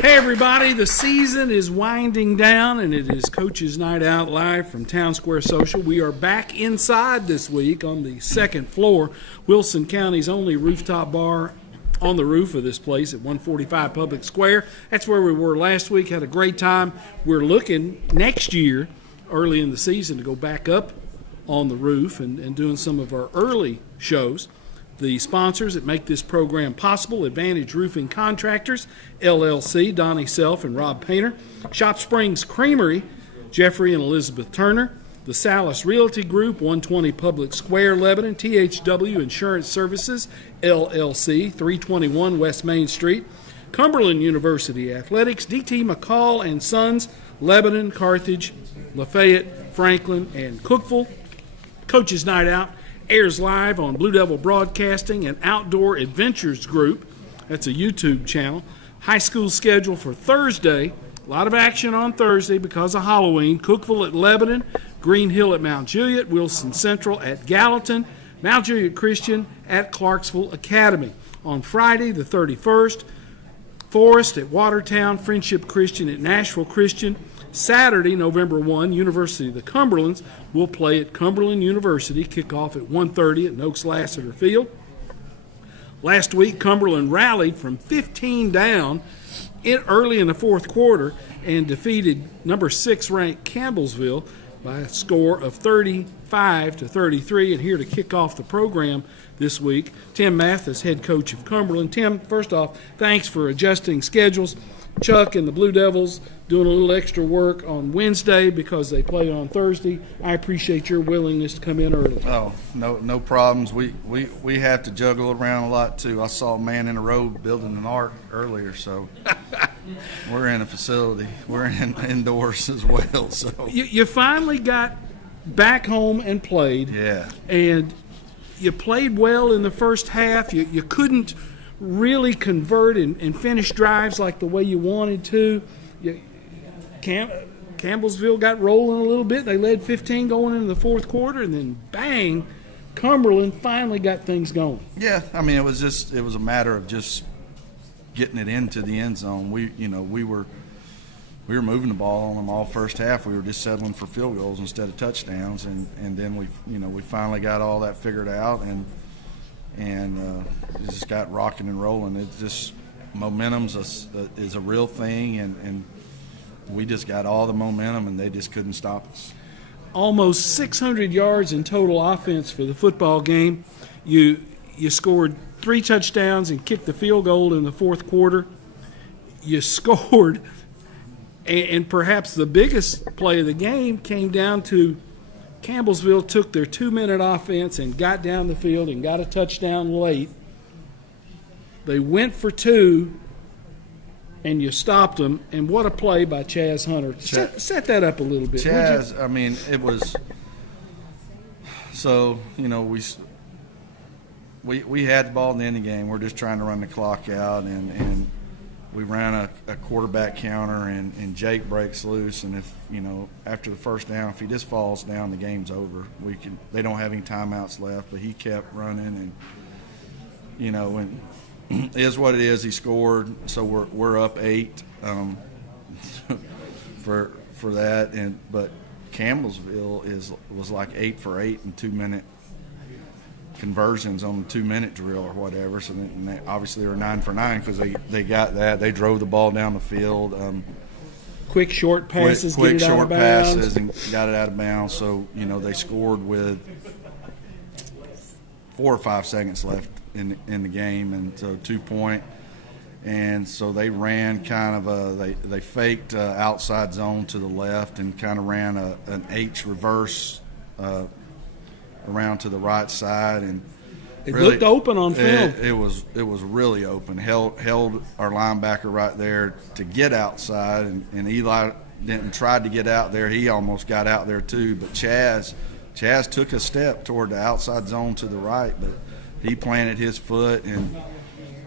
Hey everybody, the season is winding down and it is Coach's Night Out live from Town Square Social. We are back inside this week on the second floor, Wilson County's only rooftop bar on the roof of this place at 145 Public Square. That's where we were last week, had a great time. We're looking next year, early in the season, to go back up on the roof and doing some of our early shows. The sponsors that make this program possible: Advantage Roofing Contractors, LLC, Donnie Self and Rob Painter; Shop Springs Creamery, Jeffrey and Elizabeth Turner; the Salas Realty Group, 120 Public Square, Lebanon; THW Insurance Services, LLC, 321 West Main Street; Cumberland University Athletics, DT McCall and Sons, Lebanon, Carthage, Lafayette, Franklin, and Cookeville. Coach's Night Out airs live on Blue Devil Broadcasting and Outdoor Adventures Group. That's a YouTube channel. High school schedule for Thursday. A lot of action on Thursday because of Halloween. Cookeville at Lebanon, Green Hill at Mount Juliet, Wilson Central at Gallatin, Mount Juliet Christian at Clarksville Academy. On Friday the 31st, Forest at Watertown, Friendship Christian at Nashville Christian. Saturday, November 1, University of the Cumberlands will play at Cumberland University, kickoff at 1:30 at Noakes Lassiter Field. Last week, Cumberland rallied from 15 down early in the fourth quarter and defeated number 6 ranked Campbellsville by a score of 35-33. And here to kick off the program this week, Tim Mathis, head coach of Cumberland. Tim, first off, thanks for adjusting schedules. Chuck and the Blue Devils doing a little extra work on Wednesday because they play on Thursday. I appreciate your willingness to come in early. Oh, no problems. We have to juggle around a lot too. I saw a man in a robe building an ark earlier, so we're in a facility. We're indoors as well. So you finally got back home and played. Yeah. And you played well in the first half. You couldn't really convert and finish drives like the way you wanted to. Campbellsville got rolling a little bit. They led 15 going into the fourth quarter, and then bang, Cumberland finally got things going. Yeah, I mean, it was a matter of just getting it into the end zone. We were moving the ball on them all first half. We were just settling for field goals instead of touchdowns, and then we finally got all that figured out and it just got rocking and rolling. It's just momentum is a real thing, and we just got all the momentum, and they just couldn't stop us. Almost 600 yards in total offense for the football game. You scored 3 touchdowns and kicked the field goal in the fourth quarter. You scored, and perhaps the biggest play of the game came down to Campbellsville took their 2-minute offense and got down the field and got a touchdown late. They went for 2, and you stopped them. And what a play by Chaz Hunter. Set that up a little bit. Chaz, I mean, it was – so, we had the ball at the end of the game. We're just trying to run the clock out, and we ran a quarterback counter, and Jake breaks loose. And if after the first down, if he just falls down, the game's over. They don't have any timeouts left, but he kept running, and and it is what it is. He scored, so we're up 8 for that. But Campbellsville was like 8 for 8 in 2-minute conversions on the 2-minute drill or whatever. So then obviously they were 9 for 9 because they got that. They drove the ball down the field. Quick short passes, quick short passes, and got it out of bounds. So they scored with 4 or 5 seconds left in the game, and so 2-point. And so they ran kind of they faked outside zone to the left and kind of ran an H reverse around to the right side, and it really looked open on film. It was really open. Held our linebacker right there to get outside, and Eli tried to get out there. He almost got out there too, but Chaz took a step toward the outside zone to the right, but he planted his foot, and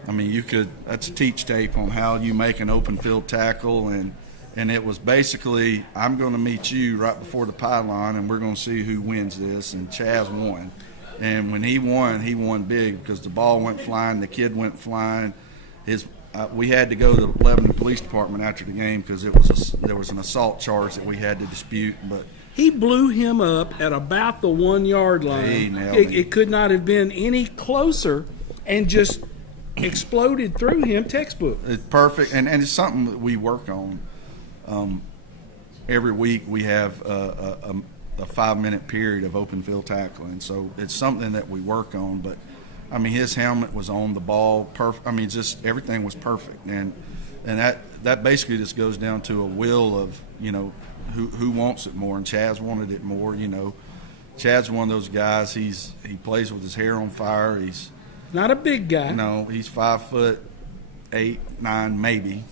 I mean that's a teach tape on how you make an open field tackle, and it was basically, I'm going to meet you right before the pylon, and we're going to see who wins this. And Chaz won. And when he won big because the ball went flying, the kid went flying. we had to go to the Lebanon Police Department after the game because there was an assault charge that we had to dispute. But he blew him up at about the 1 yard line. He nailed him. It could not have been any closer, and just exploded through him. Textbook. it's perfect, and it's something that we work on. Every week we have a 5-minute period of open field tackling, so it's something that we work on. But I mean, his helmet was on the ball, perfect. I mean, just everything was perfect, and that basically just goes down to a will of, you know, who wants it more. And Chaz wanted it more. You know, Chad's one of those guys. He plays with his hair on fire. He's not a big guy. No, he's 5'8", 9", maybe.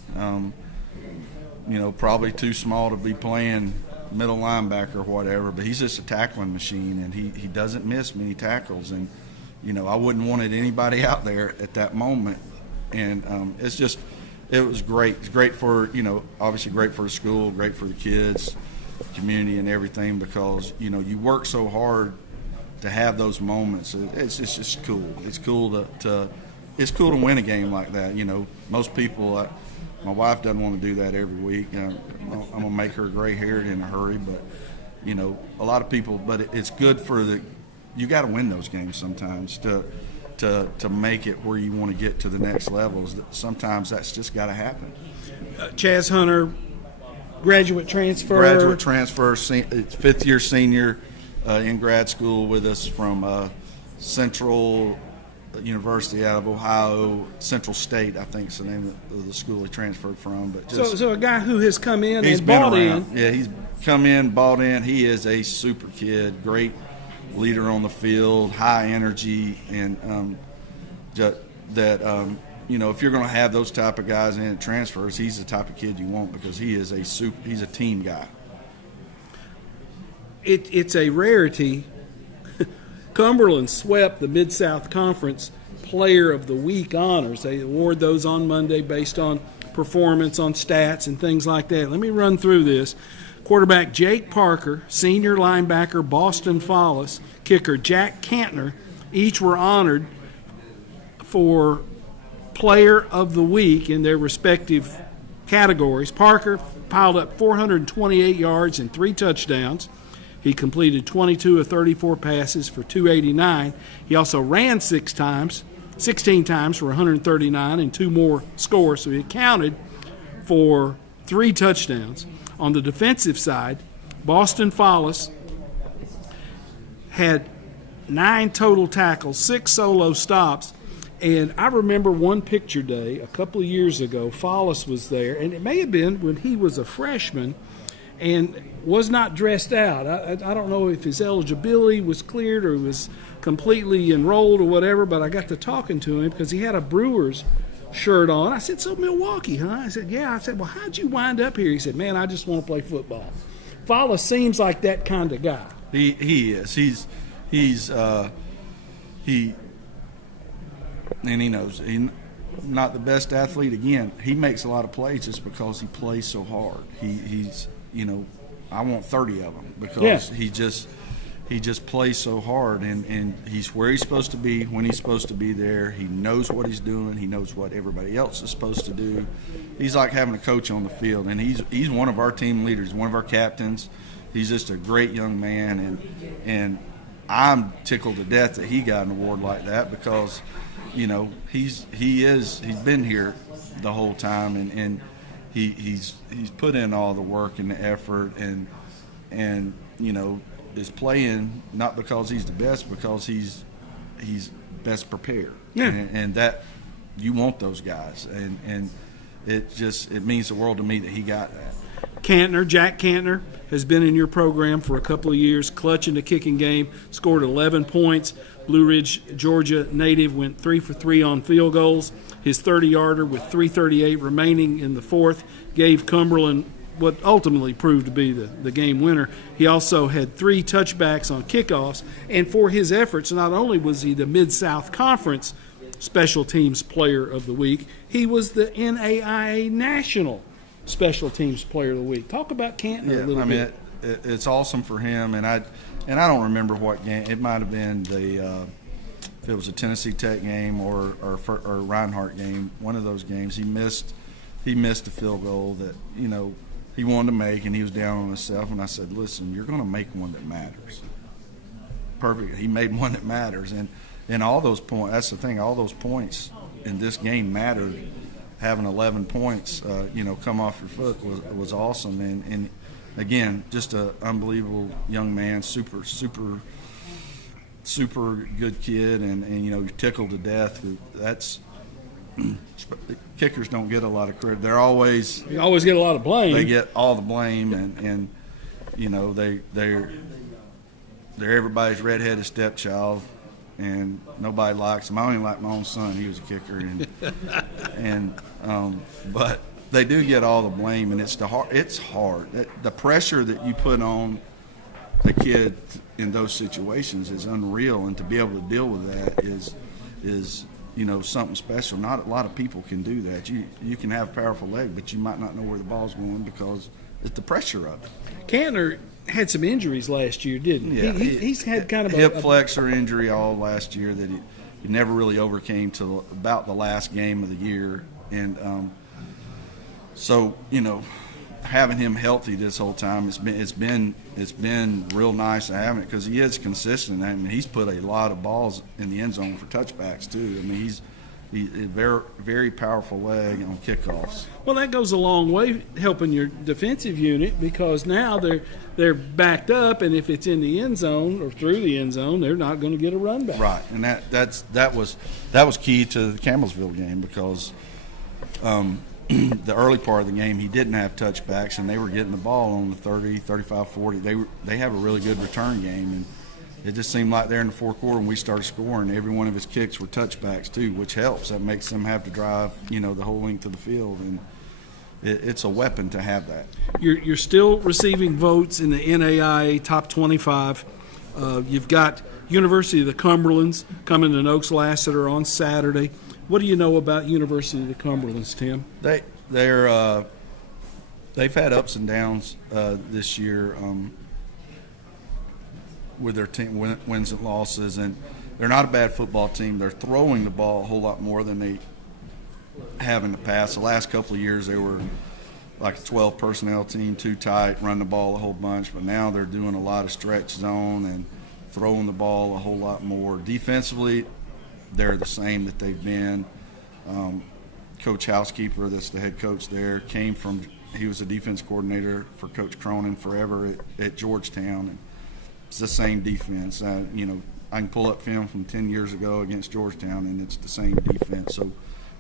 You know, probably too small to be playing middle linebacker or whatever. But he's just a tackling machine, and he doesn't miss many tackles. And you know, I wouldn't want it anybody out there at that moment. And it was great. It's great for, you know, obviously great for the school, great for the kids, community, and everything, because, you know, you work so hard to have those moments. It's just cool. It's cool it's cool to win a game like that. You know, most people, my wife doesn't want to do that every week. I'm going to make her gray-haired in a hurry, but, you know, a lot of people, but it's good for you got to win those games sometimes to make it where you want to get to the next levels. Sometimes that's just got to happen. Chaz Hunter, graduate transfer, fifth-year senior in grad school with us from Central University out of Ohio, Central State, I think is the name of the school he transferred from. But so a guy who has come in and bought in. Yeah, he's come in, bought in. He is a super kid, great leader on the field, high energy, and you know, if you're going to have those type of guys in transfers, he's the type of kid you want, because he's a team guy. It's a rarity. Cumberland swept the Mid-South Conference Player of the Week honors. They award those on Monday based on performance, on stats, and things like that. Let me run through this. Quarterback Jake Parker, senior linebacker Boston Follis, kicker Jack Cantner, each were honored for Player of the Week in their respective categories. Parker piled up 428 yards and 3 touchdowns. He completed 22 of 34 passes for 289. He also ran 16 times for 139 and 2 more scores, so he accounted for 3 touchdowns. On the defensive side, Boston Follis had 9 total tackles, 6 solo stops, and I remember one picture day a couple of years ago. Follis was there, and it may have been when he was a freshman and was not dressed out. I don't know if his eligibility was cleared or he was completely enrolled or whatever, but I got to talking to him because he had a Brewers shirt on. I said, "So Milwaukee, huh?" I said, "Yeah." I said, "Well, how'd you wind up here?" He said, "Man, I just want to play football." Follis seems like that kind of guy. He is. And he knows he's not the best athlete. Again, he makes a lot of plays just because he plays so hard. He's, you know, I want 30 of them because he just plays so hard, and he's where he's supposed to be when he's supposed to be there. He knows what he's doing. He knows what everybody else is supposed to do. He's like having a coach on the field, and he's one of our team leaders, one of our captains. He's just a great young man, and I'm tickled to death that he got an award like that, because, you know, he's been here the whole time, and he's put in all the work and the effort, and you know, is playing not because he's the best, because he's best prepared. Yeah. And that, you want those guys, and it means the world to me that he got that. Jack Cantner has been in your program for a couple of years, clutch in the kicking game, scored 11 points. Blue Ridge, Georgia native, went 3 for 3 on field goals. His 30-yarder with 3:38 remaining in the fourth gave Cumberland what ultimately proved to be the game winner. He also had 3 touchbacks on kickoffs, and for his efforts, not only was he the Mid-South Conference Special Teams Player of the Week, he was the NAIA National Special Teams Player of the Week. Talk about Cantner a little bit. It's awesome for him, and I don't remember what game. It might have been if it was a Tennessee Tech game or Reinhardt game, one of those games, he missed a field goal that, you know, he wanted to make, and he was down on himself. And I said, listen, you're going to make one that matters. Perfect. He made one that matters. And all those points, that's the thing, all those points in this game mattered. Having 11 points, you know, come off your foot was awesome. And again, just an unbelievable young man, super good kid, and you know, tickled to death. That's kickers don't get a lot of credit. You always get a lot of blame. They get all the blame, and you know, they're everybody's redheaded stepchild, and nobody likes them. I only like my own son; he was a kicker, but they do get all the blame, and it's hard. The pressure that you put on the kid in those situations is unreal, and to be able to deal with that is you know, something special. Not a lot of people can do that. You can have a powerful leg, but you might not know where the ball's going because it's the pressure of it. Cantner had some injuries last year, didn't he? Yeah, he's had kind of hip flexor injury all last year that he never really overcame till about the last game of the year, and so you know, having him healthy this whole time, it's been real nice to have it because he is consistent. I mean, he's put a lot of balls in the end zone for touchbacks too. I mean, he's a very, very powerful leg on kickoffs. Well, that goes a long way helping your defensive unit because now they're backed up, and if it's in the end zone or through the end zone, they're not going to get a run back. Right, and that was key to the Campbellsville game because the early part of the game he didn't have touchbacks, and they were getting the ball on the 30, 35, 40. They have a really good return game, and it just seemed like there in the fourth quarter when we started scoring, every one of his kicks were touchbacks too, which helps. That makes them have to drive, you know, the whole length of the field, and it's a weapon to have that. You're still receiving votes in the NAIA top 25. You've got University of the Cumberlands coming to Oaks Lassiter on Saturday. What do you know about University of the Cumberlands, Tim? They've had ups and downs this year with their team wins and losses, and they're not a bad football team. They're throwing the ball a whole lot more than they have in the past. The last couple of years they were like a 12 personnel team, too tight, run the ball a whole bunch, but now they're doing a lot of stretch zone and throwing the ball a whole lot more. Defensively, they're the same that they've been. Coach Housekeeper, that's the head coach there, he was a defense coordinator for Coach Cronin forever at Georgetown. And it's the same defense. You know, I can pull up film from 10 years ago against Georgetown, and it's the same defense. So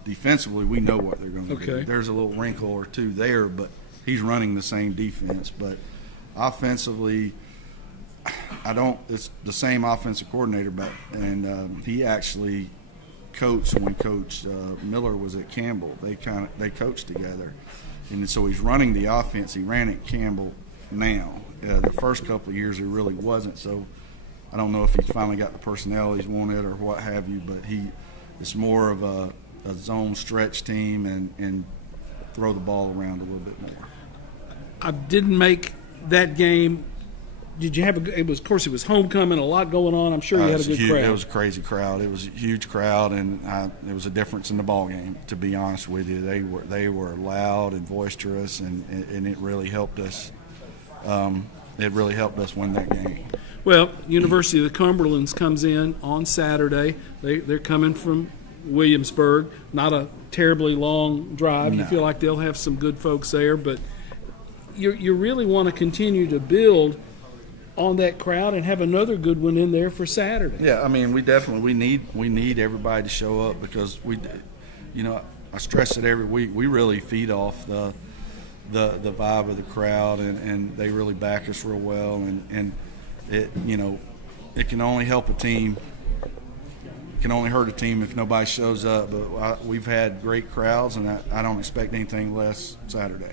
defensively, we know what they're going to do. There's a little wrinkle or two there, but he's running the same defense. But offensively, it's the same offensive coordinator, and he actually coached when Coach Miller was at Campbell. They coached together, and so he's running the offense. He ran at Campbell now. The first couple of years he really wasn't. So I don't know if he finally got the personnel he's wanted or what have you, but it's more of a zone stretch team and throw the ball around a little bit more. I didn't make that game. Did you have it was homecoming, a lot going on. I'm sure you had a good crowd. It was a crazy crowd. It was a huge crowd, and it was a difference in the ball game. To be honest with you, they were loud and boisterous, and it really helped us. It really helped us win that game. Well, University of the Cumberlands comes in on Saturday. They're coming from Williamsburg. Not a terribly long drive. No. You feel like they'll have some good folks there, but you really want to continue to build on that crowd and have another good one in there for Saturday. Yeah, I mean, we need everybody to show up because I stress it every week. We really feed off the vibe of the crowd, and they really back us real well, and it can only help a team. It can only hurt a team if nobody shows up. But we've had great crowds, and I don't expect anything less Saturday.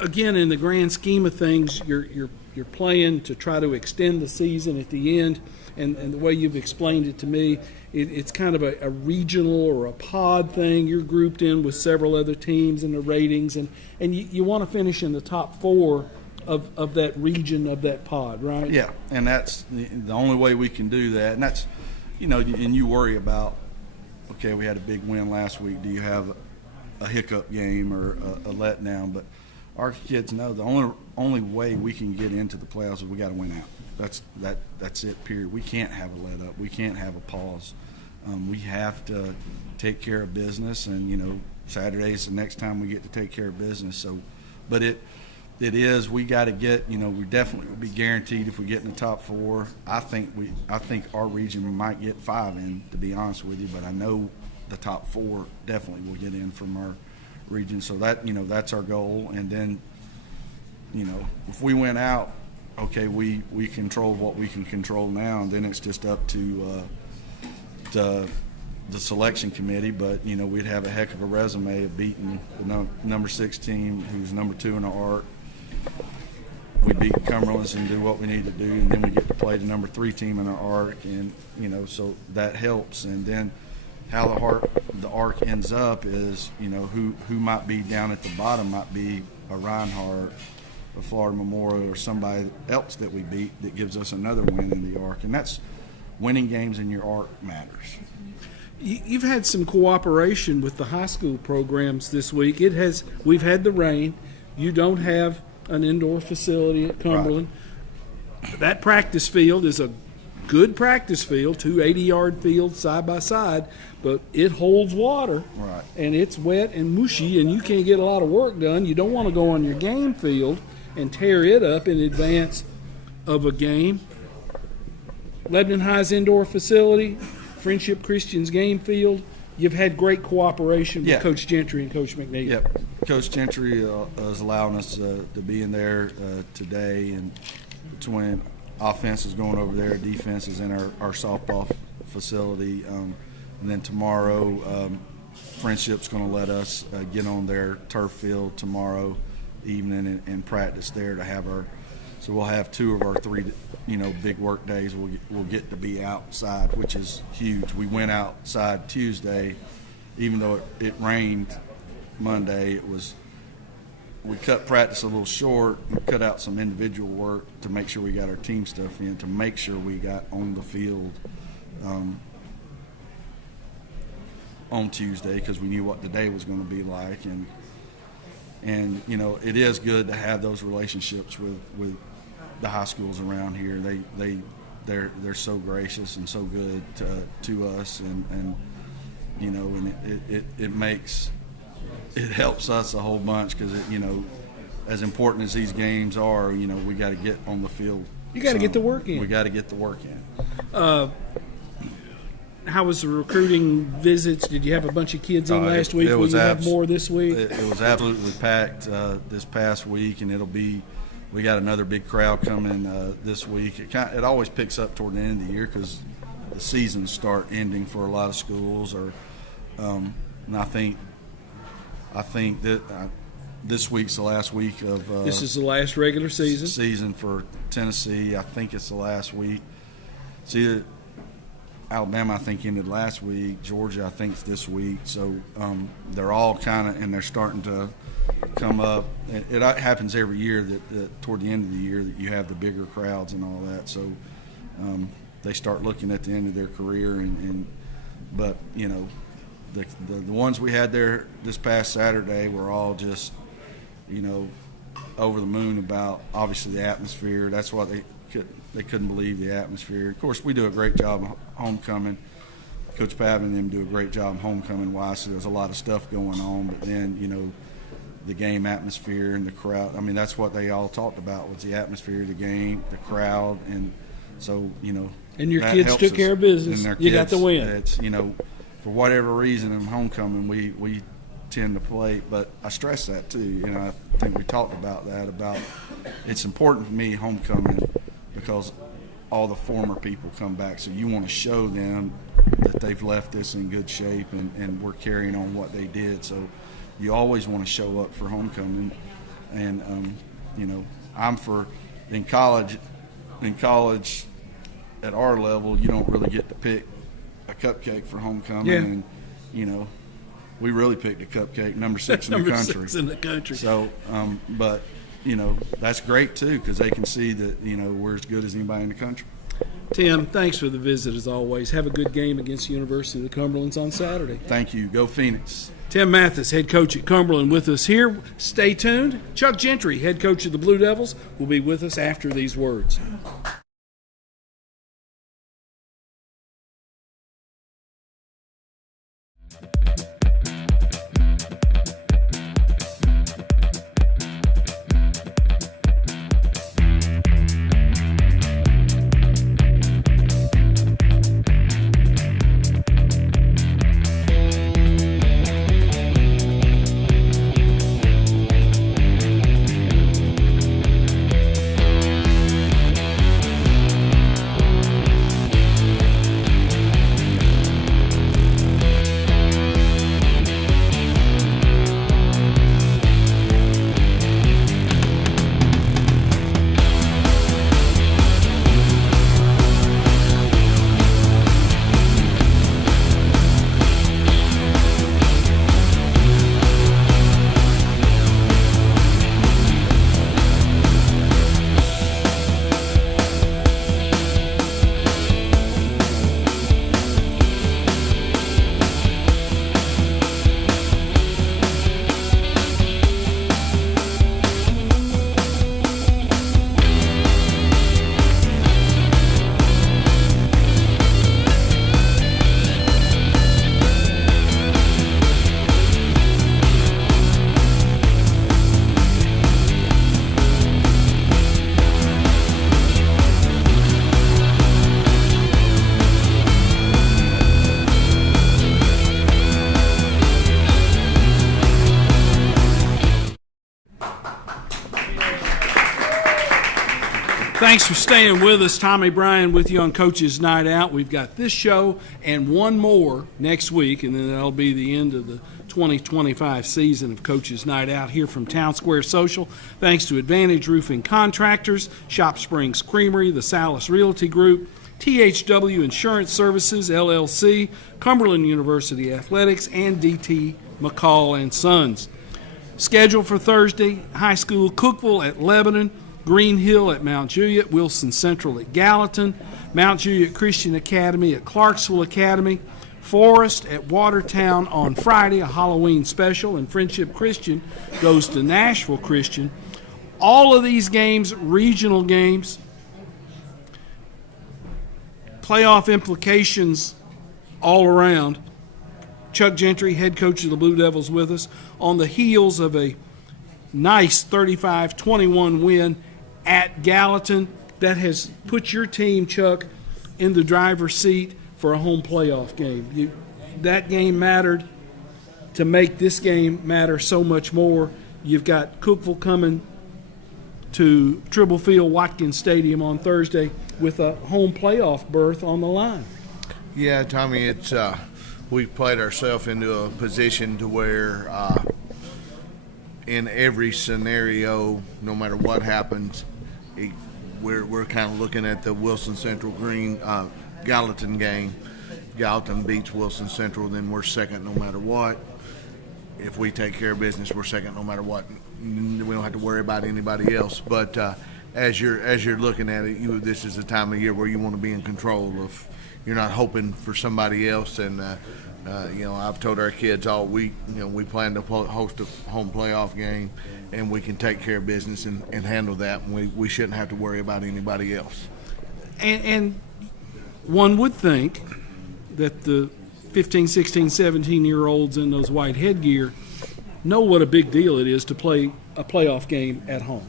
Again, in the grand scheme of things, you're playing to try to extend the season at the end, and the way you've explained it to me, it's kind of a regional or a pod thing. You're grouped in with several other teams in the ratings, and you want to finish in the top 4 of that region, of that pod, right? Yeah, and that's the only way we can do that, and that's and you worry about, okay, we had a big win last week. Do you have a hiccup game or a letdown? But our kids know the only way we can get into the playoffs is we got to win out. That's it. Period. We can't have a let up. We can't have a pause. We have to take care of business, and Saturday's the next time we get to take care of business. So, but it is, we got to get, we definitely will be guaranteed if we get in the top 4. I think our region might get 5 in, to be honest with you, but I know the top 4 definitely will get in from our region. So that, that's our goal. And then, if we went out, okay, we control what we can control now, and then it's just up to the selection committee. But we'd have a heck of a resume of beating the number 6 team, who's number 2 in the ARC. We beat Cumberland's and do what we need to do, and then we get to play the number 3 team in the ARC, and so that helps. And then how the ARC ends up is, who might be down at the bottom might be a Reinhardt, a Florida Memorial, or somebody else that we beat that gives us another win in the ARC, and that's winning games in your ARC matters. You've had some cooperation with the high school programs this week. We've had the rain. You don't have an indoor facility at Cumberland. Right. That practice field is a good practice field, 2 80-yard fields side by side, but it holds water. Right. And it's wet and mushy, and you can't get a lot of work done. You don't want to go on your game field and tear it up in advance of a game. Lebanon High's indoor facility, Friendship Christian's game field. You've had great cooperation with Coach Gentry and Coach McNeil. Yep. Coach Gentry is allowing us to be in there today, and between offense is going over there, defense is in our softball facility, and then tomorrow Friendship's going to let us get on their turf field tomorrow evening and practice there to have so we'll have 2 of our 3 big work days. We'll get to be outside, which is huge. We went outside Tuesday, even though it rained Monday. We cut practice a little short and cut out some individual work to make sure we got our team stuff in, to make sure we got on the field on Tuesday, because we knew what the day was going to be like. And it is good to have those relationships with the high schools around here. They're so gracious and so good to us, and it helps us a whole bunch, because as important as these games are, we got to get on the field. You got to get the work in. We got to get the work in. How was the recruiting visits? Did you have a bunch of kids in last week? Will you have more this week? It was absolutely packed this past week, and we got another big crowd coming this week. It always picks up toward the end of the year, because the seasons start ending for a lot of schools. And I think that this week's the last week of this is the last regular season for Tennessee. I think it's the last week. It's either Alabama, I think, ended last week. Georgia, I think, is this week. So they're all kind of, and they're starting to come up. It happens every year that toward the end of the year that you have the bigger crowds and all that. So they start looking at the end of their career. But the ones we had there this past Saturday were all just, over the moon about, obviously, the atmosphere. That's what they couldn't believe, the atmosphere. Of course, we do a great job of homecoming. Coach Pav and them do a great job of homecoming-wise, so there's a lot of stuff going on. But then, the game atmosphere and the crowd, I mean, that's what they all talked about, was the atmosphere, the game, the crowd. And so, and your kids took care of business. You got the win. It's, for whatever reason in homecoming, we tend to play. But I stress that, too. I think we talked about that, about it's important for me, homecoming, because all the former people come back. So you want to show them that they've left this in good shape, and we're carrying on what they did. So you always want to show up for homecoming. And, in college at our level, you don't really get to pick a cupcake for homecoming. Yeah. And, we really picked a cupcake, number 6 in the country. Number 6 in the country. So, but, that's great, too, because they can see that, we're as good as anybody in the country. Tim, thanks for the visit as always. Have a good game against University of the Cumberlands on Saturday. Thank you. Go Phoenix. Tim Mathis, head coach at Cumberland, with us here. Stay tuned. Chuck Gentry, head coach of the Blue Devils, will be with us after these words. Thanks for staying with us. Tommy Bryan with you on Coach's Night Out. We've got this show and one more next week, and then that'll be the end of the 2025 season of Coach's Night Out here from Town Square Social. Thanks to Advantage Roofing Contractors, Shop Springs Creamery, the Salas Realty Group, THW Insurance Services, LLC, Cumberland University Athletics, and DT McCall and Sons. Schedule for Thursday: High School Cookeville at Lebanon, Green Hill at Mount Juliet, Wilson Central at Gallatin, Mount Juliet Christian Academy at Clarksville Academy, Forest at Watertown on Friday, a Halloween special, and Friendship Christian goes to Nashville Christian. All of these games, regional games, playoff implications all around. Chuck Gentry, head coach of the Blue Devils, with us on the heels of a nice 35-21 win at Gallatin that has put your team, Chuck, in the driver's seat for a home playoff game. That game mattered to make this game matter so much more. You've got Cookeville coming to Tribble Field Watkins Stadium on Thursday with a home playoff berth on the line. Yeah, Tommy, it's we've played ourselves into a position to where in every scenario, no matter what happens, we're kind of looking at the Wilson Central Gallatin game. Gallatin beats Wilson Central, then we're second no matter what. If we take care of business, we're second no matter what. We don't have to worry about anybody else. But as you're looking at it, this is the time of year where you want to be in control of. You're not hoping for somebody else. And I've told our kids all week, we plan to host a home playoff game, and we can take care of business and handle that. And we shouldn't have to worry about anybody else. And one would think that the 15, 16, 17-year-olds in those white headgear know what a big deal it is to play a playoff game at home.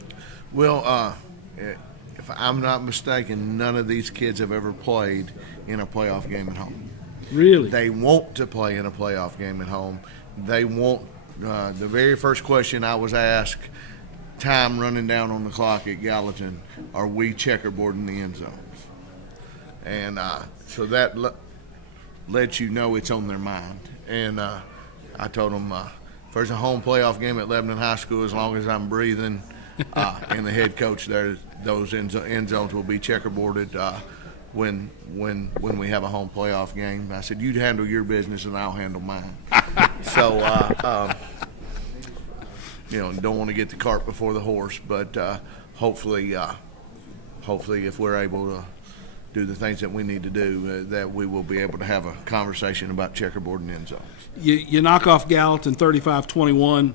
Well, if I'm not mistaken, none of these kids have ever played in a playoff game at home. Really? They want to play in a playoff game at home. They want the very first question I was asked, time running down on the clock at Gallatin, are we checkerboarding the end zones? And so that lets you know it's on their mind. And I told them, if there's a home playoff game at Lebanon High School, as long as I'm breathing and the head coach there, those end zones will be checkerboarded when we have a home playoff game. I said, you handle your business and I'll handle mine. So, don't want to get the cart before the horse, but hopefully if we're able do the things that we need to do, that we will be able to have a conversation about checkerboard and end zones. You knock off Gallatin 35-21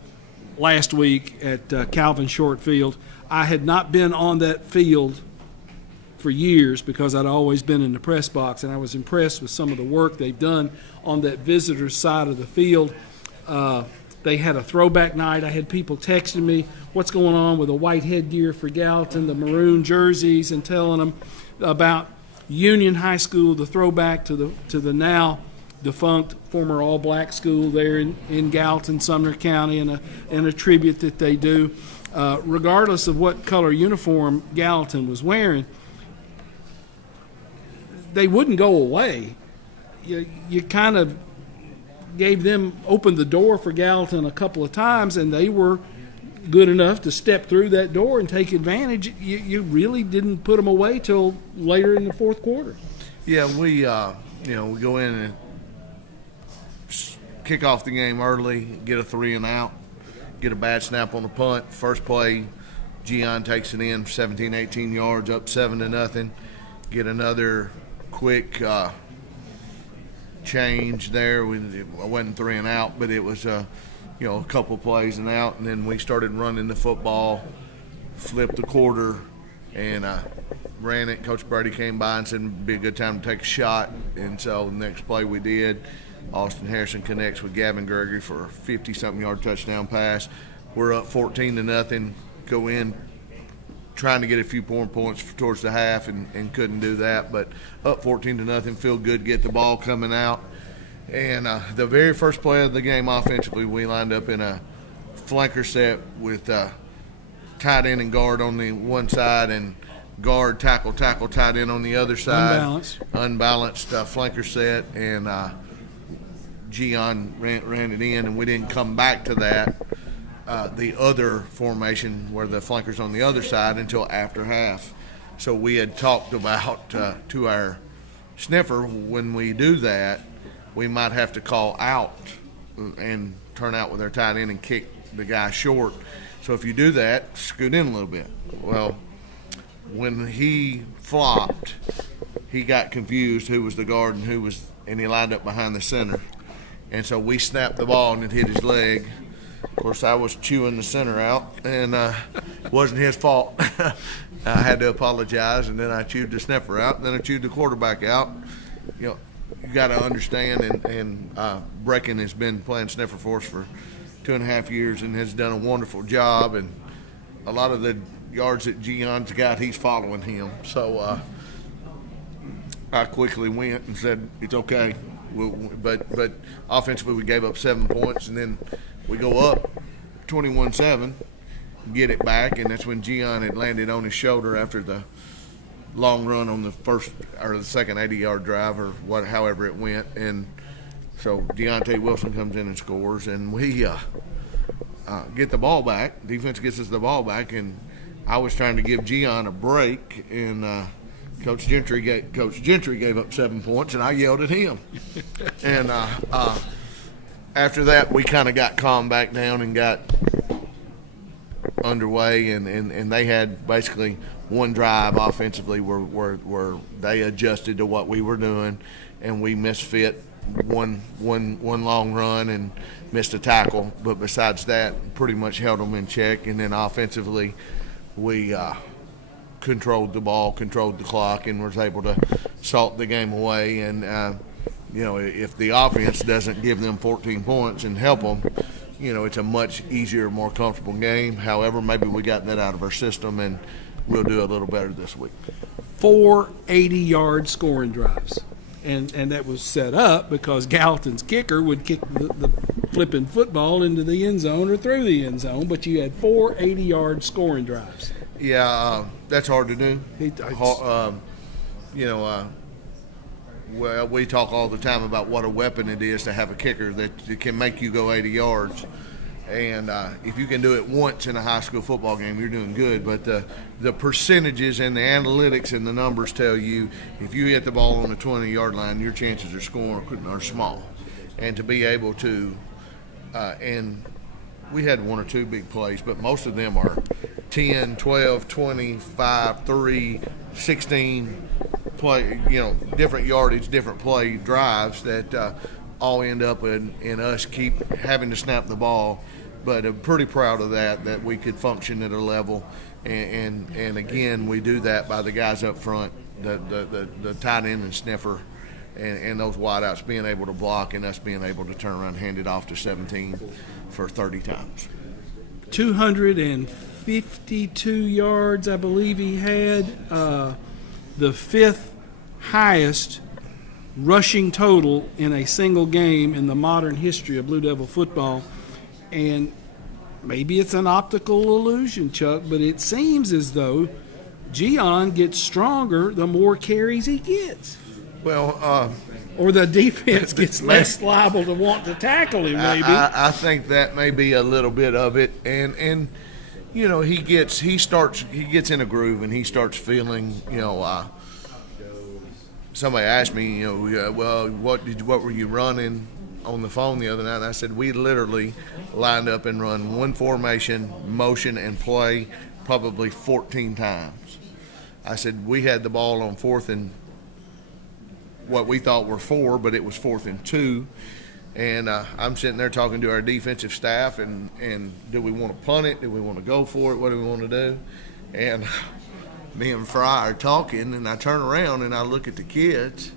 last week at Calvin Short Field. I had not been on that field for years because I'd always been in the press box, and I was impressed with some of the work they've done on that visitors side of the field. They had a throwback night. I had people texting me what's going on with the white headgear for Gallatin, the maroon jerseys, and telling them about Union High School, the throwback to the now defunct former all-black school there in Gallatin, Sumner County, and a tribute that they do. Regardless of what color uniform Gallatin was wearing, they wouldn't go away. You kind of opened the door for Gallatin a couple of times, and they were good enough to step through that door and take advantage. You really didn't put them away till later in the fourth quarter. Yeah, we go in and kick off the game early, get a 3 and out, get a bad snap on the punt. First play, Gian takes it in 17, 18 yards, up 7-0. Get another quick change there. It wasn't 3 and out, but it was a couple plays and out, and then we started running the football, flipped the quarter, and ran it. Coach Brady came by and said it'd be a good time to take a shot, and so the next play we did, Austin Harrison connects with Gavin Gregory for a 50-something yard touchdown pass. We're up 14-0, go in trying to get a few more points towards the half and couldn't do that, but up 14-0, feel good, get the ball coming out. And the very first play of the game offensively, we lined up in a flanker set with tight end and guard on the one side and guard, tackle, tight end on the other side. Unbalanced flanker set, and Gian ran it in, and we didn't come back to that, the other formation where the flanker's on the other side, until after half. So we had talked about to our sniffer, when we do that, we might have to call out and turn out with our tight end and kick the guy short. So if you do that, scoot in a little bit. Well, when he flopped, he got confused who was the guard and he lined up behind the center. And so we snapped the ball and it hit his leg. Of course, I was chewing the center out, and it wasn't his fault. I had to apologize, and then I chewed the sniffer out, and then I chewed the quarterback out. You got to understand, and Brecken has been playing sniffer for us for 2.5 years and has done a wonderful job, and a lot of the yards that Gion's got, he's following him. So I quickly went and said, it's okay. But offensively, we gave up 7 points, and then we go up 21-7, get it back, and that's when Gian had landed on his shoulder after the long run on the first or the second 80-yard drive, or however it went. And so Deontay Wilson comes in and scores, and we get the ball back. Defense gets us the ball back, and I was trying to give Gian a break, and Coach Gentry gave up 7 points, and I yelled at him. And after that, we kind of got calmed back down and got underway, and they had basically one drive offensively where they adjusted to what we were doing, and we misfit one long run and missed a tackle. But besides that, pretty much held them in check. And then offensively, we controlled the ball, controlled the clock, and was able to salt the game away. And if the offense doesn't give them 14 points and help them, it's a much easier, more comfortable game. However, maybe we got that out of our system, and we'll do a little better this week. 4 80-yard scoring drives. And that was set up because Gallatin's kicker would kick the flipping football into the end zone or through the end zone, but you had 4 80-yard scoring drives. Yeah, that's hard to do. Well, we talk all the time about what a weapon it is to have a kicker that can make you go 80 yards. And if you can do it once in a high school football game, you're doing good. But the percentages and the analytics and the numbers tell you if you hit the ball on the 20-yard line, your chances of scoring are small. And to be able to and we had 1 or 2 big plays, but most of them are 10, 12, 25, 3, 16, play, different yardage, different play drives that all end up in us keep having to snap the ball. But I'm pretty proud of that we could function at a level. And again, we do that by the guys up front, the tight end and sniffer, and those wideouts being able to block and us being able to turn around and hand it off to 17 for 30 times. 252 yards, I believe he had. The fifth highest rushing total in a single game in the modern history of Blue Devil football. And maybe it's an optical illusion, Chuck, but it seems as though Gian gets stronger the more carries he gets. Well, or the defense gets less liable to want to tackle him, maybe. I think that may be a little bit of it. And he gets in a groove and he starts feeling, somebody asked me, well, what were you running on the phone the other night? And I said, we literally lined up and run one formation, motion, and play probably 14 times. I said, we had the ball on 4th and what we thought were 4, but it was 4th and 2. And I'm sitting there talking to our defensive staff, and do we want to punt it? Do we want to go for it? What do we want to do? And me and Fry are talking, and I turn around and I look at the kids,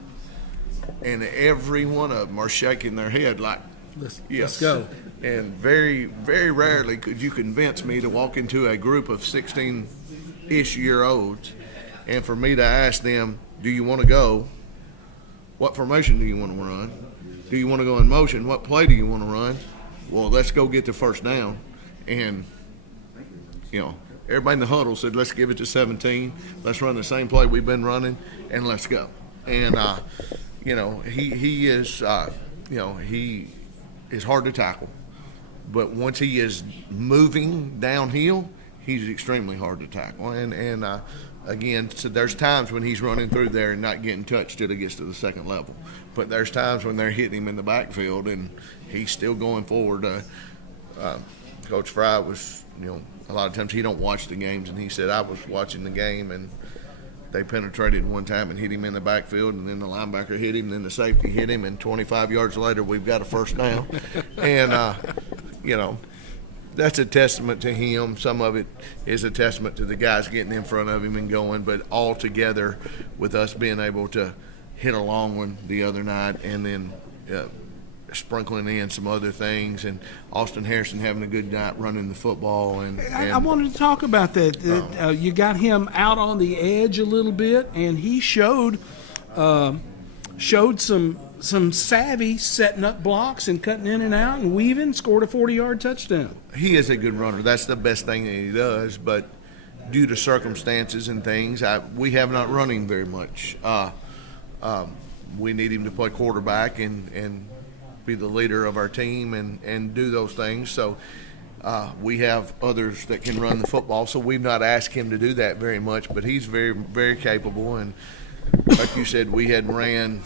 and every one of them are shaking their head like, let's go. And very, very rarely could you convince me to walk into a group of 16-ish year olds and for me to ask them, do you want to go? What formation do you want to run? Do you want to go in motion? What play do you want to run? Well, let's go get the first down. And, everybody in the huddle said, let's give it to 17. Let's run the same play we've been running, and let's go. And, he is hard to tackle. But once he is moving downhill, he's extremely hard to tackle. And again, so there's times when he's running through there and not getting touched till he gets to the second level. But there's times when they're hitting him in the backfield and he's still going forward. Coach Fry was, a lot of times he don't watch the games, and he said, I was watching the game and they penetrated one time and hit him in the backfield, and then the linebacker hit him, and then the safety hit him, and 25 yards later we've got a first down. And, that's a testament to him. Some of it is a testament to the guys getting in front of him and going, but all together with us being able to hit a long one the other night and then sprinkling in some other things, and Austin Harrison having a good night running the football. And I wanted to talk about that. You got him out on the edge a little bit, and he showed some savvy setting up blocks and cutting in and out and weaving, scored a 40-yard touchdown. He is a good runner. That's the best thing that he does, but due to circumstances and things, we have not run him very much. We need him to play quarterback and be the leader of our team and do those things. So we have others that can run the football, so we've not asked him to do that very much, but he's very, very capable. And like you said, we had ran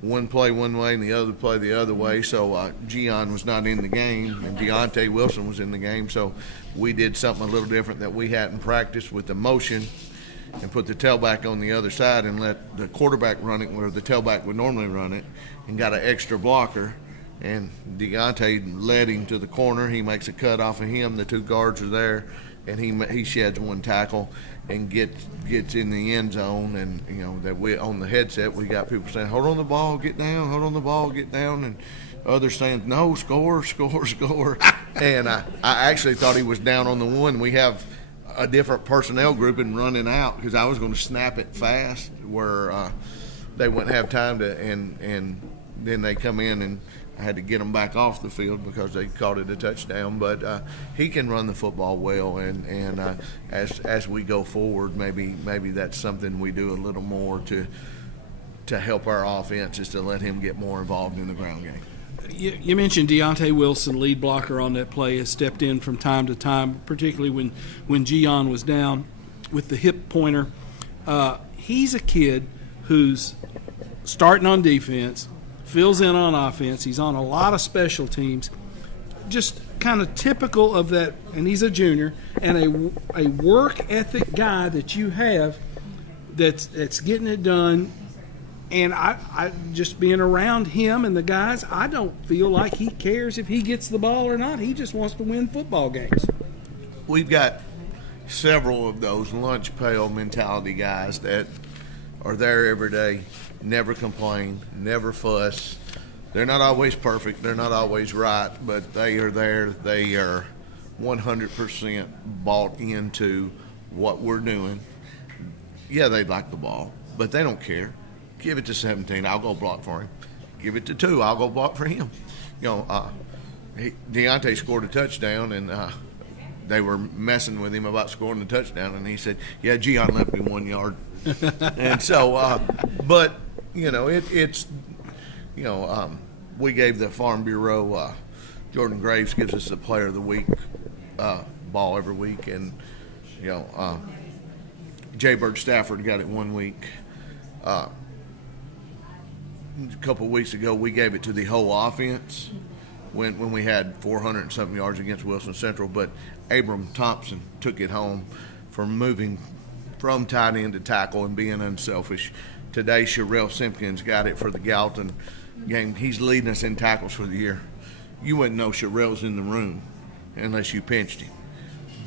one play one way and the other play the other way. So Gian was not in the game, and Deontay Wilson was in the game. So we did something a little different that we hadn't practiced with the motion, and put the tailback on the other side and let the quarterback run it where the tailback would normally run it, and got an extra blocker. And Deontay led him to the corner. He makes a cut off of him. The two guards are there, and he sheds one tackle and gets in the end zone. And that we on the headset we got people saying, "Hold on the ball, get down. Hold on the ball, get down." And others saying, "No, score, score, score." And I actually thought he was down on the one. We have a different personnel group and running out because I was going to snap it fast where they wouldn't have time to, and then they come in and I had to get them back off the field because they called it a touchdown. But he can run the football well, and as we go forward, maybe that's something we do a little more to help our offense, is to let him get more involved in the ground game. You mentioned Deontay Wilson, lead blocker on that play, has stepped in from time to time, particularly when Gian was down with the hip pointer. He's a kid who's starting on defense, fills in on offense. He's on a lot of special teams. Just kind of typical of that, and he's a junior, and a work ethic guy that you have that's getting it done. And I just being around him and the guys, I don't feel like he cares if he gets the ball or not. He just wants to win football games. We've got several of those lunch pail mentality guys that are there every day, never complain, never fuss. They're not always perfect. They're not always right, but they are there. They are 100% bought into what we're doing. Yeah, they like the ball, but they don't care. Give it to 17, I'll go block for him. Give it to 2, I'll go block for him. Deontay scored a touchdown, and they were messing with him about scoring the touchdown, and he said, "Yeah, Gian left me 1 yard." And so, but we gave the Farm Bureau. Jordan Graves gives us the Player of the Week ball every week, and Jay Bird Stafford got it 1 week. A couple of weeks ago, we gave it to the whole offense when we had 400 and something yards against Wilson Central. But Abram Thompson took it home for moving from tight end to tackle and being unselfish. Today, Sherrell Simpkins got it for the Gallatin game. He's leading us in tackles for the year. You wouldn't know Sherrell's in the room unless you pinched him.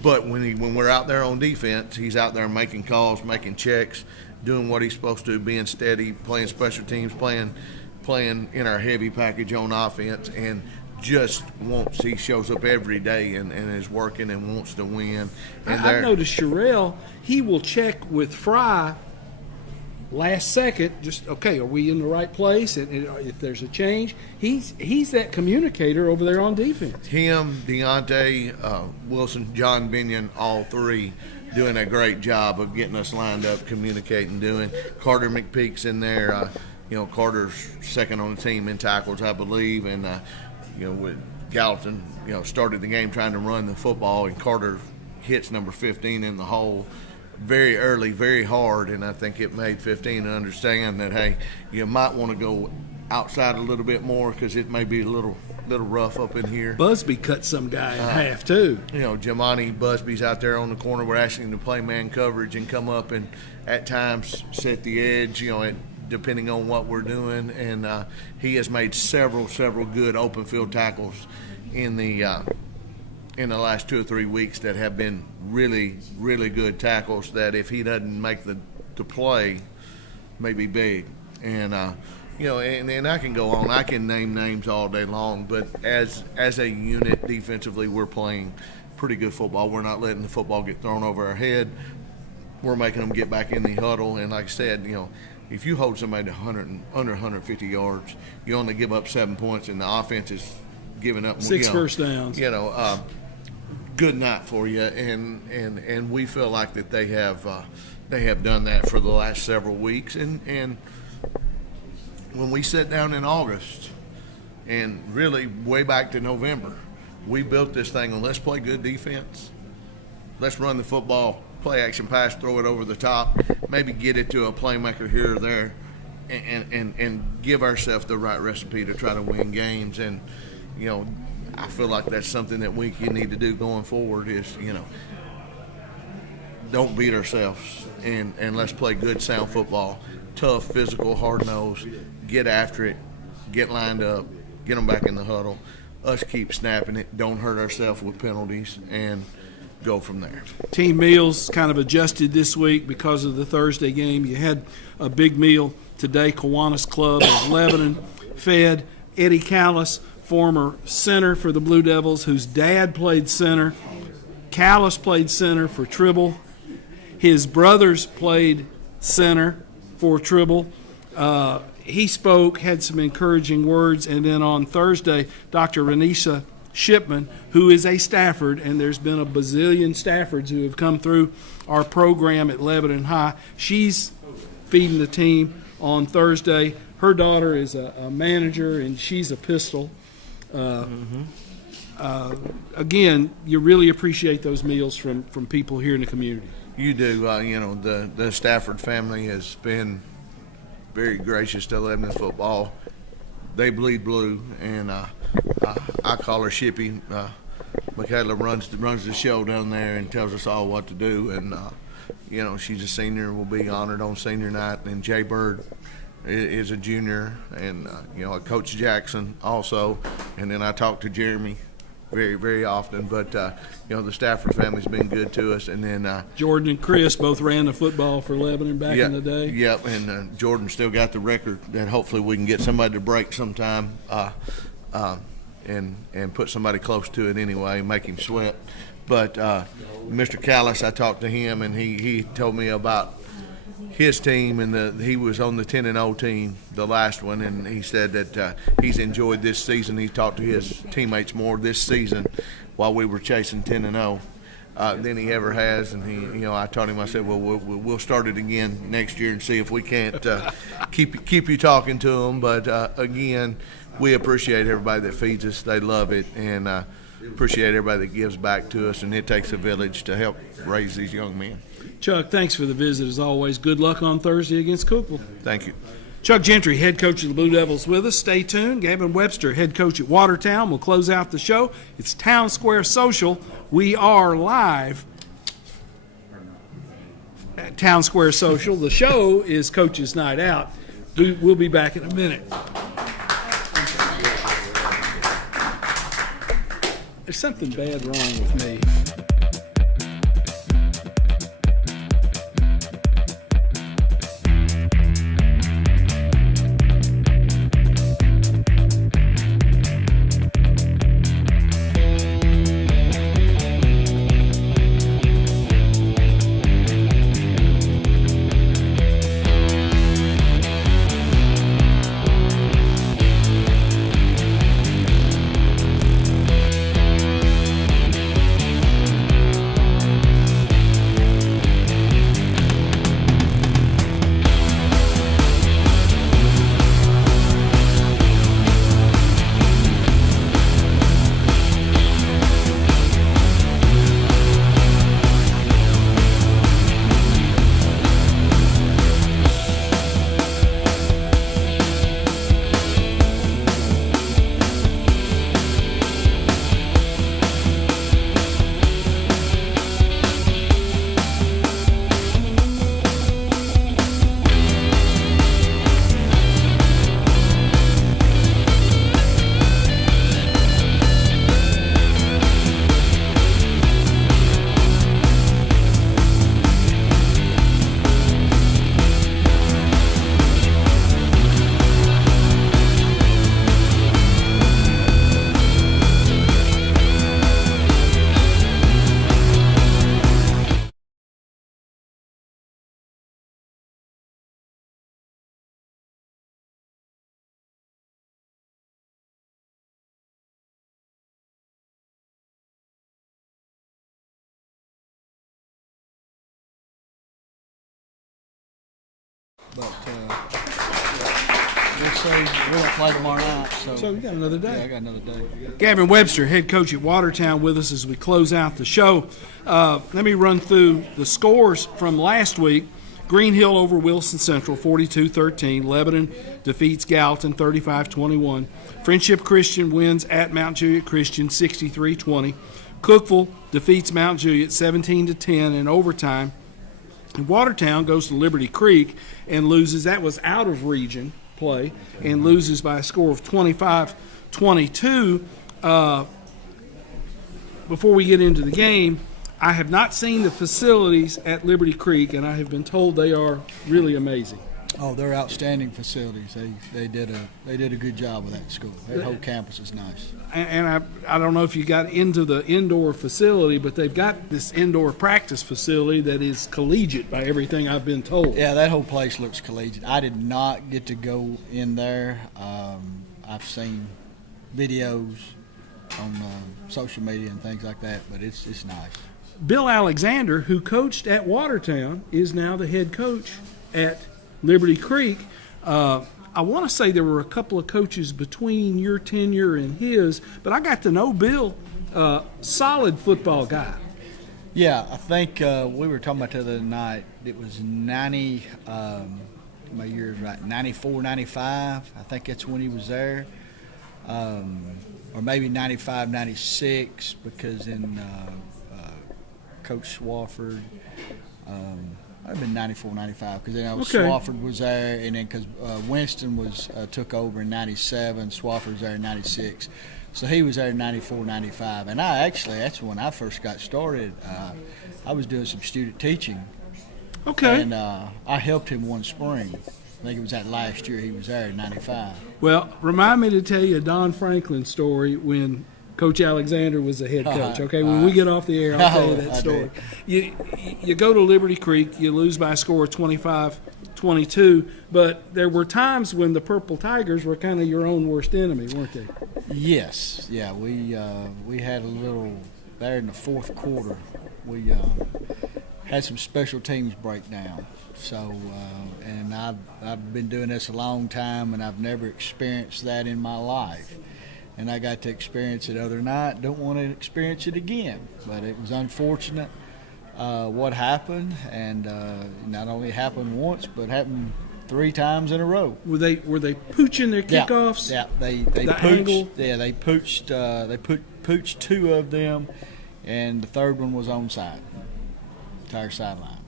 But when we're out there on defense, he's out there making calls, making checks, doing what he's supposed to, being steady, playing special teams, playing in our heavy package on offense, and he shows up every day and is working and wants to win. And I've noticed Sherrell, he will check with Fry last second, are we in the right place? And if there's a change, he's that communicator over there on defense. Him, Deontay, Wilson, John Binion, all three doing a great job of getting us lined up, communicating, doing. Carter McPeak's in there. Carter's second on the team in tackles, I believe, and with Gallatin, started the game trying to run the football, and Carter hits number 15 in the hole very early, very hard, and I think it made 15 understand that, hey, you might want to go outside a little bit more because it may be a little rough up in here. Busby cut some guy in half, too. Jamani Busby's out there on the corner. We're asking him to play man coverage and come up and at times set the edge, depending on what we're doing. And he has made several good open field tackles in the last 2 or 3 weeks that have been really, really good tackles that if he doesn't make the play, may be big. And, and I can go on. I can name names all day long, but as a unit defensively, we're playing pretty good football. We're not letting the football get thrown over our head. We're making them get back in the huddle. And like I said, if you hold somebody to under 150 yards, you only give up 7 points, and the offense is giving up 6 first downs. Good night for you, and we feel like that they have done that for the last several weeks, and when we sat down in August and really way back to November, we built this thing on let's play good defense, let's run the football, play action pass, throw it over the top, maybe get it to a playmaker here or there, and give ourselves the right recipe to try to win games. And I feel like that's something that we need to do going forward is, don't beat ourselves and let's play good, sound football, tough, physical, hard-nosed, get after it, get lined up, get them back in the huddle, us keep snapping it, don't hurt ourselves with penalties, and go from there. Team meals kind of adjusted this week because of the Thursday game. You had a big meal today. Kiwanis Club of Lebanon fed Eddie Callis, former center for the Blue Devils, whose dad played center. Callis played center for Tribble. His brothers played center for Tribble. He spoke, had some encouraging words, and then on Thursday, Dr. Renisa Shipman, who is a Stafford, and there's been a bazillion Staffords who have come through our program at Lebanon High. She's feeding the team on Thursday. Her daughter is a manager, and she's a pistol. Again, you really appreciate those meals from people here in the community. You do. The Stafford family has been very gracious to Lebanon football. They bleed blue, and I call her Shippy. Michaela runs the show down there and tells us all what to do. And she's a senior, will be honored on senior night. And Jay Bird is a junior, and Coach Jackson also. And then I talk to Jeremy very, very often. But the Stafford family's been good to us. And then Jordan and Chris both ran the football for Lebanon back in the day. Yep, and Jordan still got the record that hopefully we can get somebody to break sometime. And put somebody close to it anyway, make him sweat. But Mr. Callis, I talked to him, and he told me about his team, and he was on the 10-0 team, the last one, and he said that he's enjoyed this season. He talked to his teammates more this season while we were chasing 10-0 than he ever has. And I told him, I said, well, we'll start it again next year and see if we can't keep you talking to him. But again, we appreciate everybody that feeds us. They love it, and appreciate everybody that gives back to us. And it takes a village to help raise these young men. Chuck, thanks for the visit as always. Good luck on Thursday against Cookeville. Thank you. Chuck Gentry, head coach of the Blue Devils, with us. Stay tuned. Gavin Webster, head coach at Watertown, will close out the show. It's Town Square Social. We are live at Town Square Social. The show is Coach's Night Out. We'll be back in a minute. There's something bad wrong with me. But we'll say we don't play tomorrow night. So you got another day. Yeah, I got another day. Gavin Webster, head coach at Watertown, with us as we close out the show. Let me run through the scores from last week. Green Hill over Wilson Central, 42-13. Lebanon defeats Gallatin, 35-21. Friendship Christian wins at Mount Juliet Christian, 63-20. Cookeville defeats Mount Juliet, 17-10 in overtime. And Watertown goes to Liberty Creek and loses. That was out of region play, and loses by a score of 25-22. Before we get into the game, I have not seen the facilities at Liberty Creek, and I have been told they are really amazing. Oh, they're outstanding facilities. They did a good job with that school. That whole campus is nice. And I don't know if you got into the indoor facility, but they've got this indoor practice facility that is collegiate by everything I've been told. Yeah, that whole place looks collegiate. I did not get to go in there. I've seen videos on social media and things like that, but it's nice. Bill Alexander, who coached at Watertown, is now the head coach at Liberty Creek. I want to say there were a couple of coaches between your tenure and his, but I got to know Bill, solid football guy. Yeah, I think we were talking about the other night. It was 90, my year is right, 94, 95. I think that's when he was there. or maybe 95, 96, because then Coach Swafford, I've been 94, 95, because then Okay. Swafford was there, and then because Winston was took over in 97, Swafford was there in 96. So he was there in 94, 95. And that's when I first got started. I was doing some student teaching. Okay. And I helped him one spring. I think it was that last year he was there in 95. Well, remind me to tell you a Don Franklin story when Coach Alexander was the head coach. Okay, when we get off the air, I'll tell you that I story. You go to Liberty Creek, you lose by a score of 25-22, but there were times when the Purple Tigers were kind of your own worst enemy, weren't they? Yes, yeah, we had a little there in the fourth quarter. We had some special teams breakdown. So, and I've been doing this a long time, and I've never experienced that in my life. And I got to experience it the other night. Don't want to experience it again. But it was unfortunate what happened, and not only happened once, but happened 3 times in a row. Were they pooching their kickoffs? Yeah, they The pooched. angle? Yeah, they pooched. Pooched 2 of them, and the third one was onside, entire sideline.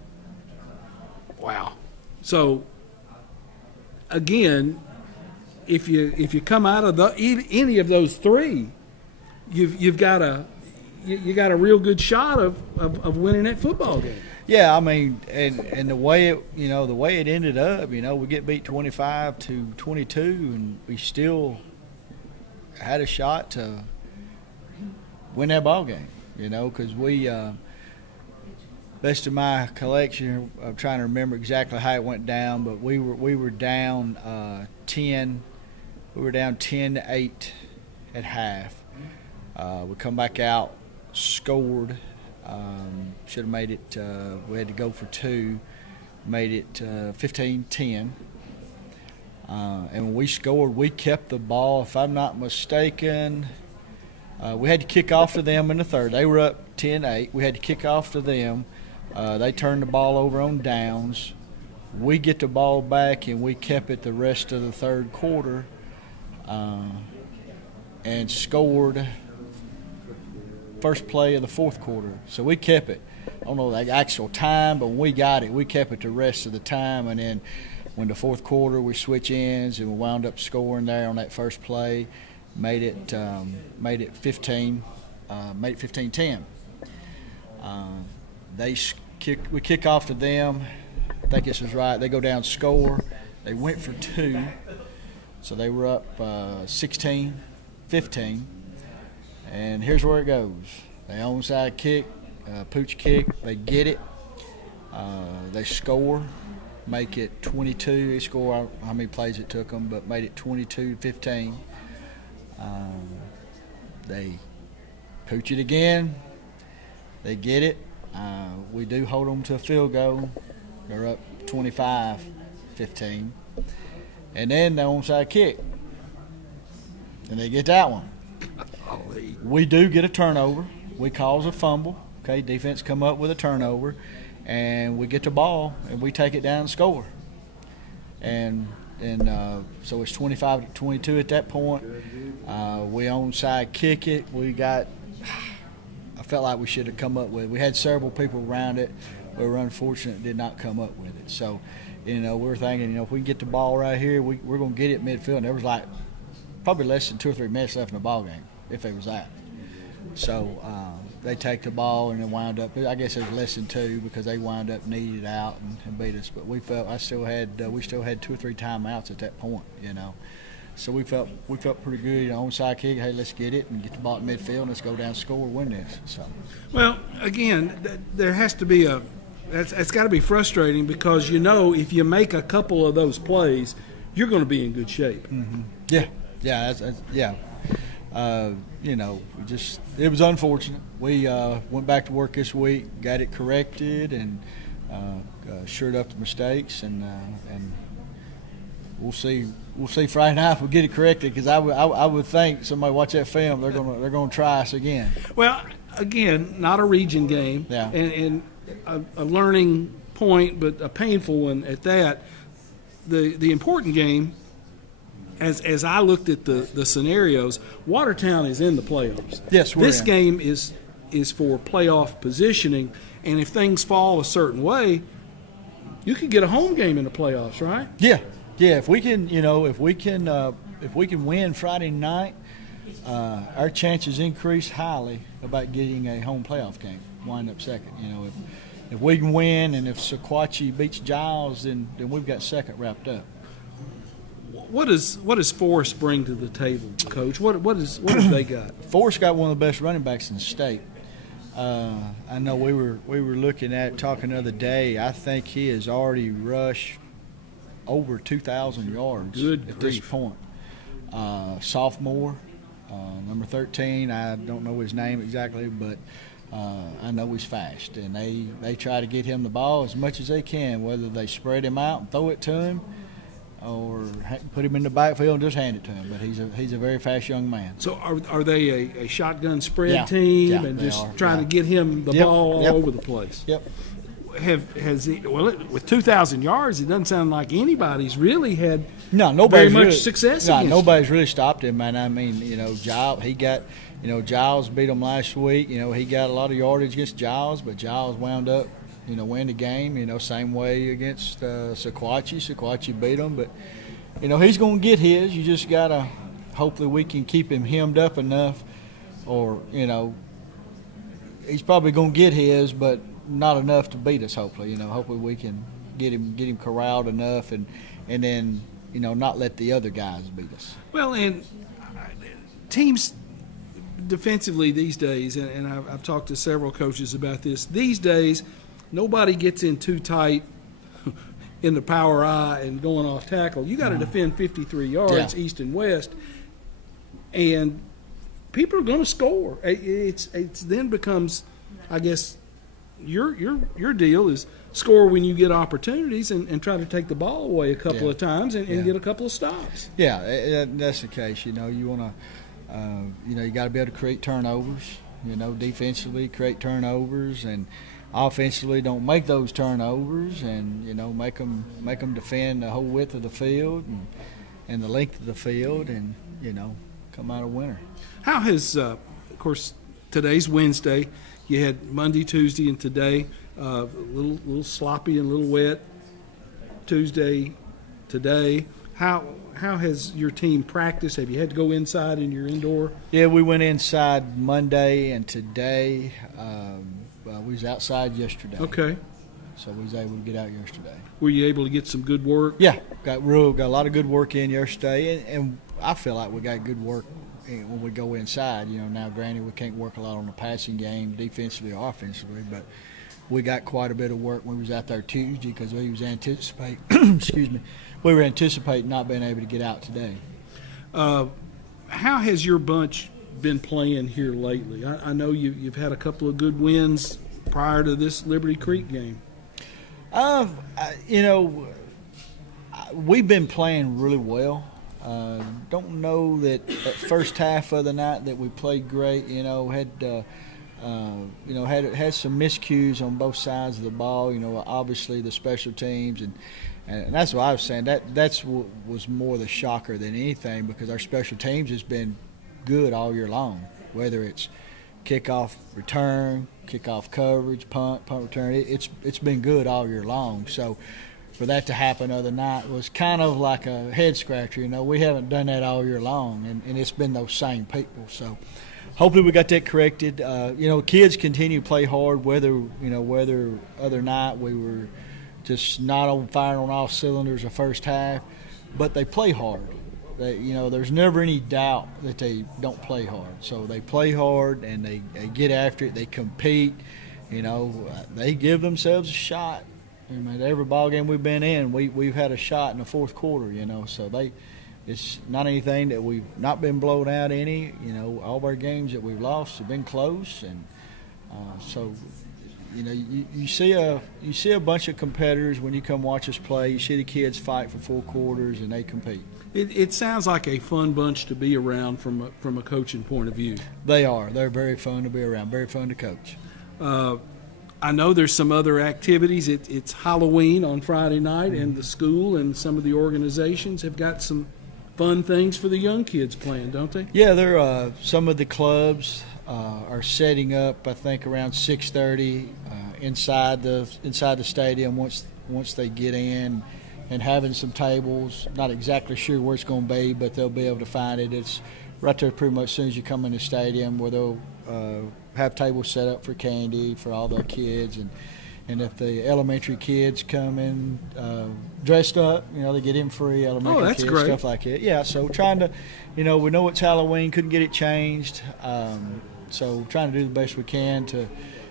Wow. So, again, if you come out of any of those 3, you've got a real good shot of winning that football game. Yeah, I mean, and the way it ended up, we get beat 25-22, and we still had a shot to win that ball game. Because we. Best of my collection, I'm trying to remember exactly how it went down, but we were down 10. We were down 10-8 at half. We come back out, scored. Should have made it. We had to go for 2. Made it 15-10. And when we scored, we kept the ball. If I'm not mistaken, we had to kick off to them in the third. They were up 10-8. We had to kick off to them. They turned the ball over on downs. We get the ball back, and we kept it the rest of the third quarter and scored first play of the fourth quarter. So we kept it. I don't know the actual time, but when we got it, we kept it the rest of the time. And then when the fourth quarter, we switch ends, and we wound up scoring there on that first play, made it 15, made it 15-10. We kick off to them. I think this is right. They go down, score. They went for 2, so they were up 16-15. And here's where it goes. They onside kick, pooch kick. They get it. They score, make it 22. They score. I don't know how many plays it took them, but made it 22-15. They pooch it again. They get it. We do hold them to a field goal. They're up 25-15. And then the onside kick. And they get that one. We do get a turnover. We cause a fumble. Okay, defense come up with a turnover. And we get the ball, and we take it down and score. And so it's 25-22 at that point. We onside kick it. I felt like we should have come up with it. We had several people around it. We were unfortunate did not come up with it. So, we were thinking, if we can get the ball right here, we're going to get it midfield. And there was probably less than 2 or 3 minutes left in the ball game, if there was that. So they take the ball and then wound up. I guess it was less than 2 because they wound up needed out and beat us. But we still had 2 or 3 timeouts at that point. So we felt pretty good. Onside kick, hey, let's get it and get the ball at midfield and let's go down, score, win this. So. Well, again, there has to be that's got to be frustrating because if you make a couple of those plays, you're going to be in good shape. Mm-hmm. Yeah, yeah. It was unfortunate. We went back to work this week, got it corrected, and shored up the mistakes, and we'll see. We'll see Friday night if we get it corrected, because I would think somebody watch that film, they're gonna try us again. Well, again, not a region game, Yeah. and a learning point, but a painful one at that. The important game as I looked at the scenarios, Watertown is in the playoffs. Yes, we're This in. game is for playoff positioning, and if things fall a certain way, you could get a home game in the playoffs, right? Yeah. If we can, if we can win Friday night, our chances increase highly about getting a home playoff game, wind up second. If we can win, and if Sequatchie beats Giles, then we've got second wrapped up. What does Forrest bring to the table, Coach? What have they got? Forrest got one of the best running backs in the state. I know we were talking the other day. I think he has already rushed over 2,000 yards Good at this grief. point. Sophomore, number 13. I don't know his name exactly, but I know he's fast. And they try to get him the ball as much as they can, whether they spread him out and throw it to him, or put him in the backfield and just hand it to him. But he's a very fast young man. So are they a shotgun spread Yeah. team Yeah, and they just are. trying to Yeah. get him the Yep. ball all Yep. over the place? Yep. Has he, with 2,000 yards, it doesn't sound like anybody's really had No, nobody's very much really, success No, against nobody's really stopped him, man. I mean, Giles, Giles beat him last week. He got a lot of yardage against Giles, but Giles wound up, win the game. Same way against Sequatchie. Sequatchie beat him, but he's going to get his. You just gotta hopefully we can keep him hemmed up enough, or he's probably going to get his, but not enough to beat us. Hopefully, hopefully we can get him corralled enough, and then not let the other guys beat us. Well, and teams defensively these days, and I've talked to several coaches about this, these days nobody gets in too tight in the power eye and going off tackle. You got to defend 53 yards Yeah. east and west, and people are going to score. It's then becomes, I guess, your deal is score when you get opportunities and try to take the ball away a couple Yeah. of times and Yeah. get a couple of stops. Yeah, that's the case. You want to, you got to be able to create turnovers. Defensively create turnovers, and offensively don't make those turnovers, and make them defend the whole width of the field and the length of the field, and come out a winner. How has, of course, today's Wednesday. You had Monday, Tuesday, and today. A little sloppy and a little wet. Tuesday, today. How has your team practiced? Have you had to go inside in your indoor? Yeah, we went inside Monday and today. We was outside yesterday. Okay. So we was able to get out yesterday. Were you able to get some good work? Yeah, got a lot of good work in yesterday, and I feel like we got good work when we go inside. Now granted we can't work a lot on the passing game, defensively or offensively, but we got quite a bit of work when we was out there Tuesday because we was anticipating. excuse me, we were anticipating not being able to get out today. How has your bunch been playing here lately? I know you've had a couple of good wins prior to this Liberty Creek game. We've been playing really well. Don't know that first half of the night that we played great. Had some miscues on both sides of the ball. Obviously the special teams and that's what I was saying. That's what was more the shocker than anything, because our special teams has been good all year long. Whether it's kickoff return, kickoff coverage, punt return, it's been good all year long. So for that to happen the other night was kind of like a head scratcher. We haven't done that all year long, and it's been those same people. So hopefully we got that corrected. Kids continue to play hard. Whether other night we were just not on firing on all cylinders the first half, but they play hard. There's never any doubt that they don't play hard. So they play hard and they get after it. They compete. They give themselves a shot. Every ball game we've been in, we've had a shot in the fourth quarter. So it's not anything that we've not been blown out any. All of our games that we've lost have been close, and so. You see a bunch of competitors when you come watch us play. You see the kids fight for 4 quarters and they compete. It sounds like a fun bunch to be around from a coaching point of view. They are. They're very fun to be around. Very fun to coach. I know there's some other activities. It's Halloween on Friday night, and the school and some of the organizations have got some fun things for the young kids planned, don't they? Yeah, there some of the clubs are setting up. I think around 6:30 inside the stadium once they get in, and having some tables. Not exactly sure where it's going to be, but they'll be able to find it. It's right there pretty much as soon as you come in the stadium, where they'll have tables set up for candy for all the kids, and if the elementary kids come in dressed up, they get in free. Elementary that's kids, great. stuff like that. Yeah, so trying to, we know it's Halloween, couldn't get it changed, so trying to do the best we can to,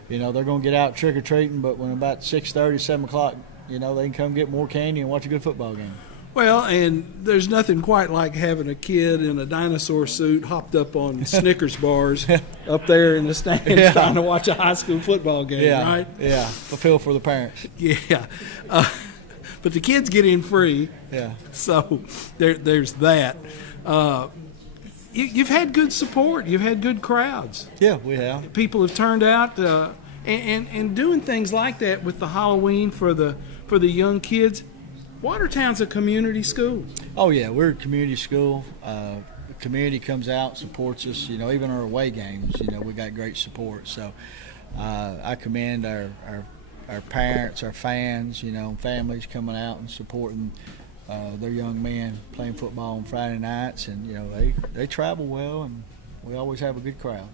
they're going to get out trick or treating, but when about 6:30, 7 o'clock, they can come get more candy and watch a good football game. Well, and there's nothing quite like having a kid in a dinosaur suit hopped up on Snickers bars up there in the stands trying to watch a high school football game, right? Yeah, I feel for the parents. Yeah. But the kids get in free, Yeah. so there's that. You've had good support. You've had good crowds. Yeah, we have. People have turned out and doing things like that with the Halloween for the young kids. Watertown's a community school. Oh, yeah, we're a community school. The community comes out, supports us. Even our away games, we got great support. So I commend our parents, our fans, families coming out and supporting their young men playing football on Friday nights. And, they travel well, and we always have a good crowd.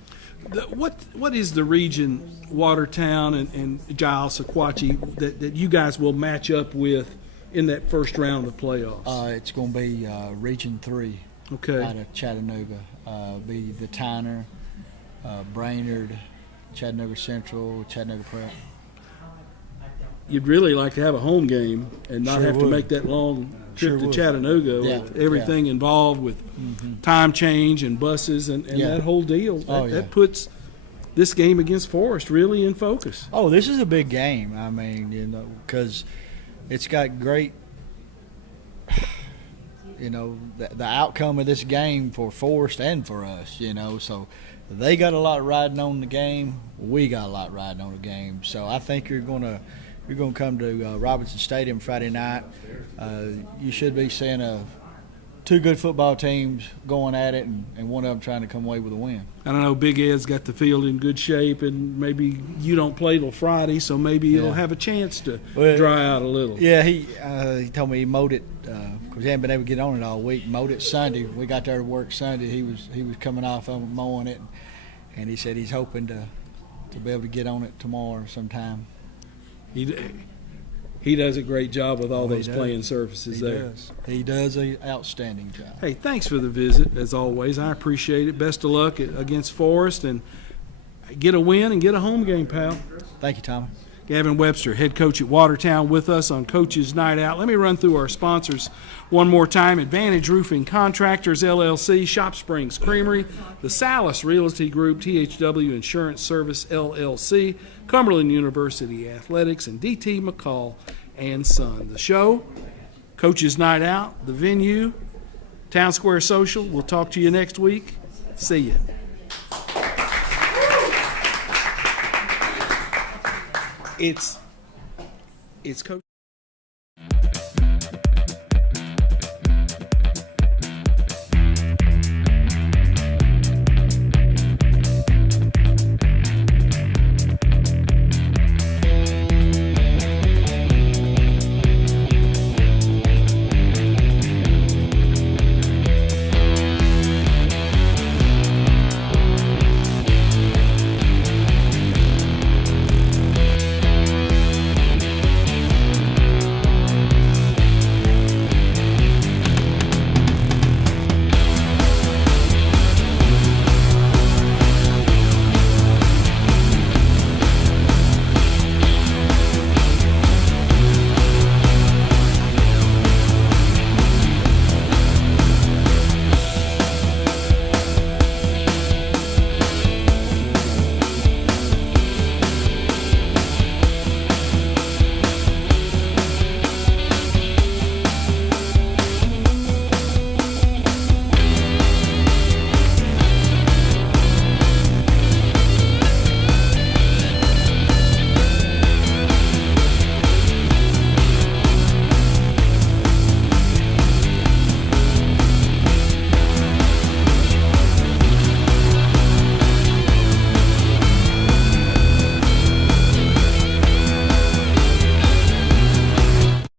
What is the region, Watertown and Giles, Sequatchie, that you guys will match up with in that first round of the playoffs? It's going to be Region 3 Okay. out of Chattanooga. Be the Tyner, Brainerd, Chattanooga Central, Chattanooga Prep. You'd really like to have a home game and not Sure have to would. make that long trip Sure to would. Chattanooga Yeah, with everything involved with time change and buses and Yeah. that whole deal. That puts this game against Forest really in focus. Oh, this is a big game. I mean, because it's got great, the outcome of this game for Forest and for us, so they got a lot riding on the game. We got a lot riding on the game. So I think you're going to come to Robinson Stadium Friday night. You should be seeing two good football teams going at it, and one of them trying to come away with a win. I don't know, Big Ed's got the field in good shape, and maybe you don't play till Friday, so maybe it'll have a chance to dry out a little. Yeah, he told me he mowed it because he hadn't been able to get on it all week. Mowed it Sunday. We got there to work Sunday. He was coming off of mowing it, and he said he's hoping to be able to get on it tomorrow sometime. He does a great job with all those does. playing surfaces there. He does an outstanding job. Hey, thanks for the visit, as always. I appreciate it. Best of luck against Forest, and get a win and get a home game, pal. Thank you, Tommy. Gavin Webster, head coach at Watertown, with us on Coach's Night Out. Let me run through our sponsors one more time. Advantage Roofing Contractors, LLC, Shop Springs Creamery, the Salis Realty Group, THW Insurance Service, LLC, Cumberland University Athletics, and DT McCall and Son. The show, Coach's Night Out, the venue, Town Square Social. We'll talk to you next week. See you. It's Coach.